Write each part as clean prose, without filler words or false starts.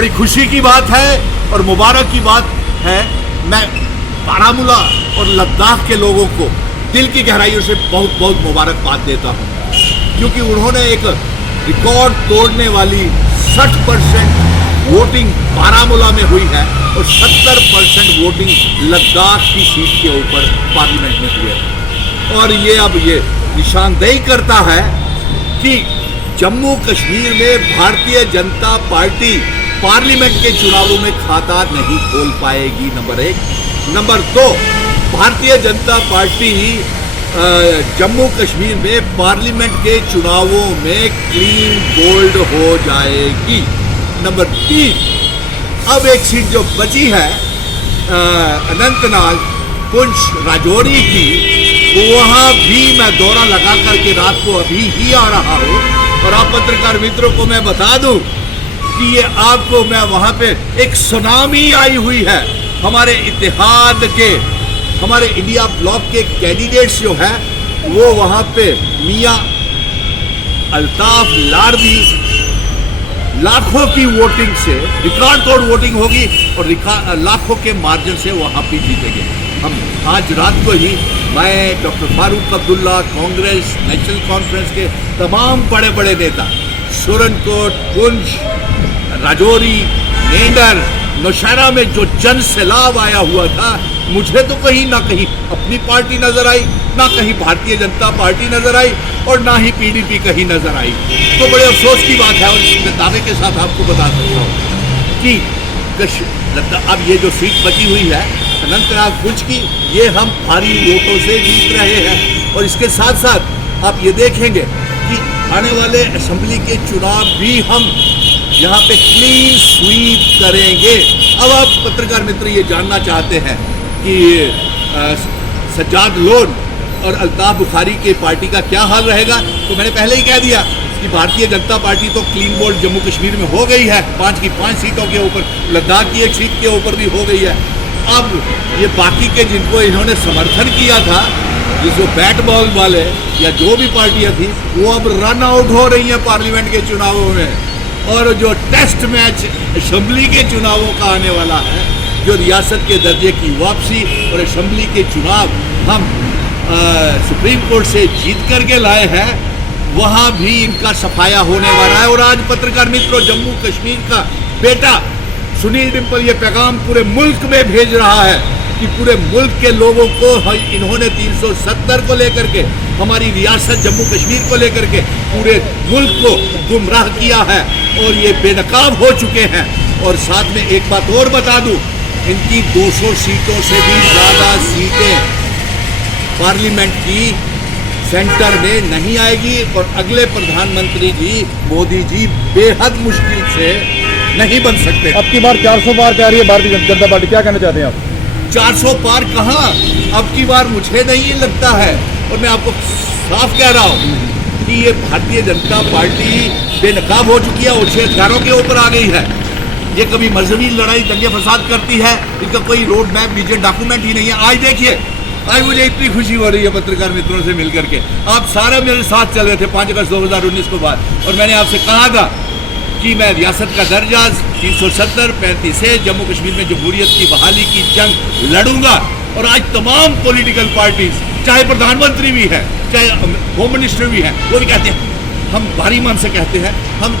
बड़ी खुशी की बात है और मुबारक की बात है। मैं बारामूला और लद्दाख के लोगों को दिल की गहराइयों से बहुत बहुत मुबारकबाद देता हूँ, क्योंकि उन्होंने एक रिकॉर्ड तोड़ने वाली 60% वोटिंग बारामूला में हुई है और 70% वोटिंग लद्दाख की सीट के ऊपर पार्लियामेंट में हुए है। और ये अब ये निशानदेही करता है कि जम्मू कश्मीर में भारतीय जनता पार्टी पार्लियामेंट के चुनावों में खाता नहीं खोल पाएगी, number 1। Number 2, Bharatiya Janata party Jammu Kashmir में पार्लियामेंट के चुनावों में क्लीन बोल्ड हो जाएगी। नंबर 3, अब एक सीट जो बची है अनंतनाग पुंछ राजौरी की, वहाँ भी मैं दौरा लगा करके रात को अभी ही आ रहा हूँ। और आप पत्रकार मित्रों को मैं बता दूं कि ये आपको मैं वहाँ पे एक सुनामी आई हुई है। हमारे इत्तेहाद के, हमारे इंडिया ब्लॉक के कैंडिडेट्स जो है वो वहाँ पे मियाँ अल्ताफ लारवी लाखों की वोटिंग से रिकॉर्ड तोड़ वोटिंग होगी और लाखों के मार्जिन से वहाँ पे जीतेंगे। हम आज रात को ही मैं doctor Farooq Abdullah, Congress national conference के तमाम बड़े बड़े नेता, सुरनकोट, पुंछ, राजौरी, मेंढर, नौशहरा में जो जन सैलाब आया हुआ था, मुझे तो कहीं ना कहीं अपनी पार्टी नजर आई, ना कहीं भारतीय जनता पार्टी नजर आई और ना ही पीडीपी कहीं नजर आई। तो बड़े अफसोस की बात है और मैं दावे के साथ आपको बता सकता हूँ कि अब ये जो सीट बची हुई है अनंतनाग पुंछ की, ये हम भारी वोटों से जीत रहे हैं। और इसके साथ साथ आप ये देखेंगे कि आने वाले असेंबली के चुनाव भी हम यहाँ पे क्लीन स्वीप करेंगे। अब आप पत्रकार मित्र ये जानना चाहते हैं कि सज्जाद लोन और अल्ताफ बुखारी के पार्टी का क्या हाल रहेगा, तो मैंने पहले ही कह दिया कि भारतीय जनता पार्टी तो क्लीन बोल्ड जम्मू कश्मीर में हो गई है, 5 की 5 सीटों के ऊपर, लद्दाख की एक सीट के ऊपर भी हो गई है। अब ये बाकी के जिनको इन्होंने समर्थन किया था, जिसको बैट बॉल वाले या जो भी पार्टियां थी, वो अब रन आउट हो रही हैं पार्लियामेंट के चुनावों में। और जो टेस्ट मैच असेंबली के चुनावों का आने वाला है, जो रियासत के दर्जे की वापसी और असेंबली के चुनाव हम सुप्रीम कोर्ट से जीत करके लाए हैं, वहाँ भी इनका सफाया होने वाला है। और आज पत्रकार मित्रों, जम्मू कश्मीर का बेटा सुनील डिम्पल ये पैगाम पूरे मुल्क में भेज रहा है कि पूरे मुल्क के लोगों को इन्होंने 370 को लेकर के, हमारी रियासत जम्मू कश्मीर को लेकर के पूरे मुल्क को गुमराह किया है और ये बेनकाब हो चुके हैं। और साथ में एक बात और बता दूं, इनकी 200 सीटों से भी ज़्यादा सीटें पार्लियामेंट की सेंटर में नहीं आएगी और अगले प्रधानमंत्री जी मोदी जी बेहद मुश्किल से नहीं बन सकते। अब की बार 400 पार पे आ रही है भारतीय जनता पार्टी, क्या कहना चाहते हैं आप? 400 पार कहाँ, अब की बार मुझे नहीं लगता है। और मैं आपको साफ कह रहा हूँ कि ये भारतीय जनता पार्टी बेनकाब हो चुकी है और 6 हथियारों के ऊपर आ गई है। ये कभी मजहबी लड़ाई दंगे फसाद करती है, इनका कोई रोड मैप विजन डॉक्यूमेंट ही नहीं है। आज देखिए, आज मुझे इतनी खुशी हो रही है पत्रकार मित्रों से मिलकर के, आप सारे मेरे साथ चल रहे थे 5 अगस्त 2019 को बाद, और मैंने आपसे कहा था कि मैं रियासत का दर्जा 370-35 से जम्मू कश्मीर में जमहूरियत की बहाली की जंग लड़ूंगा। और आज तमाम पॉलिटिकल पार्टीज, चाहे प्रधानमंत्री भी है, चाहे होम मिनिस्टर भी है, वो भी कहते हैं, हम भारी मन से कहते हैं हम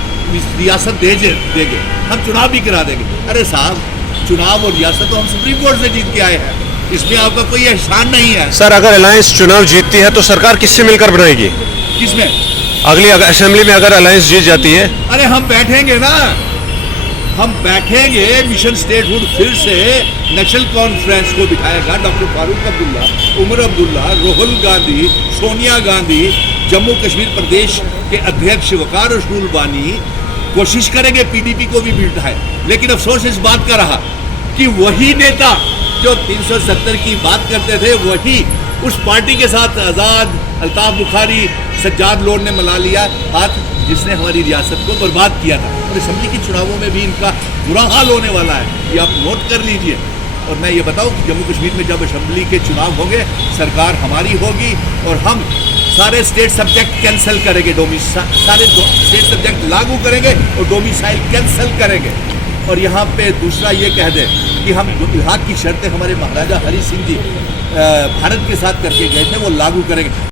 रियासत देंगे, हम चुनाव भी करा देंगे। अरे साहब, चुनाव और रियासत तो हम सुप्रीम कोर्ट से जीत के आए हैं, इसमें आपका कोई एहसान नहीं है। सर, अगर अलायंस चुनाव जीतती है तो सरकार किससे मिलकर बनाएगी? किसमें? अगली असेंबली में अगर अलायंस जीत जाती है? अरे हम बैठेंगे ना, हम बैठेंगे। मिशन स्टेटहुड फिर से नेशनल कॉन्फ्रेंस को बिठाएगा डॉक्टर फारूक अब्दुल्ला, उमर अब्दुल्ला, राहुल गांधी, सोनिया गांधी, जम्मू कश्मीर प्रदेश के अध्यक्ष वकार रसूल बानी कोशिश करेंगे पीडीपी को भी बिठाए। लेकिन अफसोस इस बात का रहा कि वही नेता जो 370 की बात करते थे, वही उस पार्टी के साथ आज़ाद, अल्ताफ बुखारी, सज्जाद लोन ने मिला लिया हाथ, जिसने हमारी रियासत को बर्बाद किया था। और असेंबली के चुनावों में भी इनका बुरा हाल होने वाला है, ये आप नोट कर लीजिए। और मैं ये बताऊं कि जम्मू कश्मीर में जब असेंबली के चुनाव होंगे, सरकार हमारी होगी और हम सारे स्टेट सब्जेक्ट कैंसिल करेंगे, सारे स्टेट सब्जेक्ट लागू करेंगे और डोमिसाइल कैंसिल करेंगे। और यहाँ पे दूसरा ये कह दें कि हम जो इलाहाद की शर्तें हमारे महाराजा हरि सिंह जी भारत के साथ करके गए थे वो लागू करेंगे।